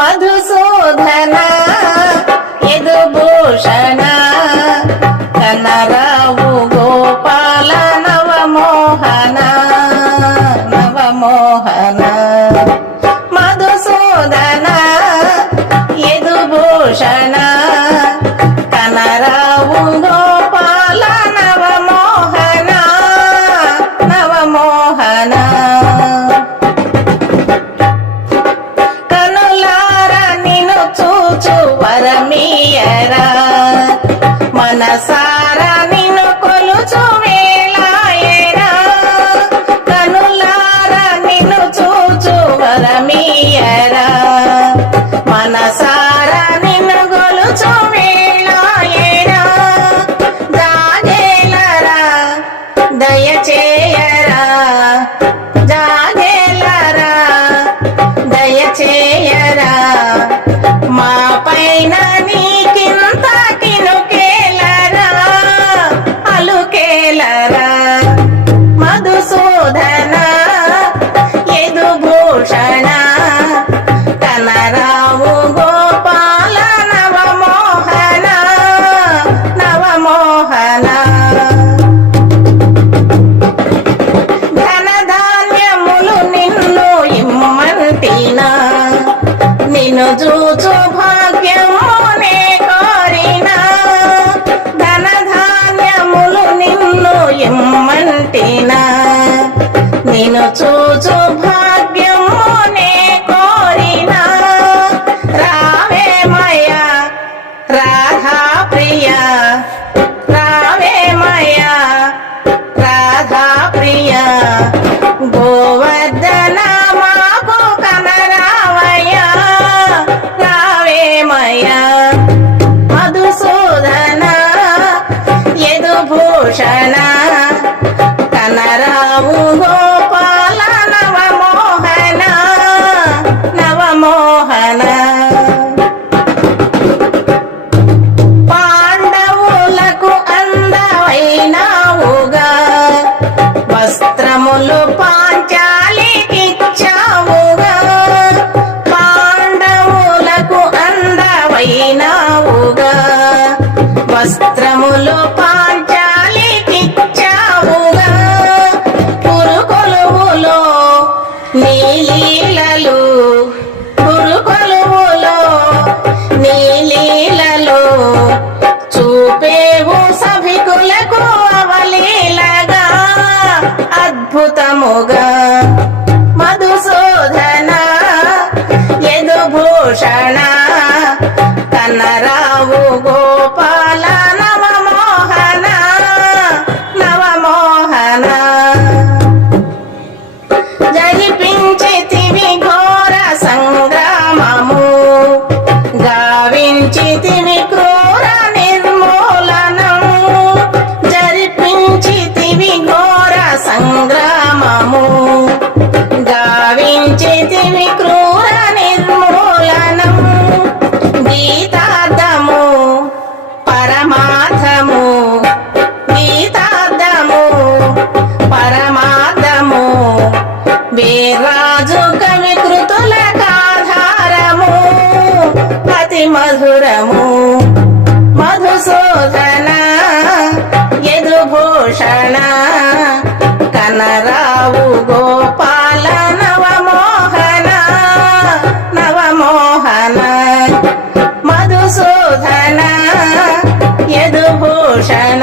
మధుసూదన చూచు మనసారా నిన్ను కొలుచు నిన్ను చూచు భాగ్యమునే కోరినా ధనధాన్యములు నిన్ను ఇమ్మంటినా నిన్ను చూచు భాగ్యమునే వస్త్రములు పాంచాలికిచ్చావుగా పురుకొలువులో నీలీలలు పురుకొలువులో నీలీలలో. చూపేవు సభికులకు అవలీలగా అద్భుతముగా. మధుసూదన యదుభూషణ మధురము మధుసూదన యదుభూషణ కనరావు గోపాల నవమోహన నవమోహన. మధుసూదన యదుభూషణ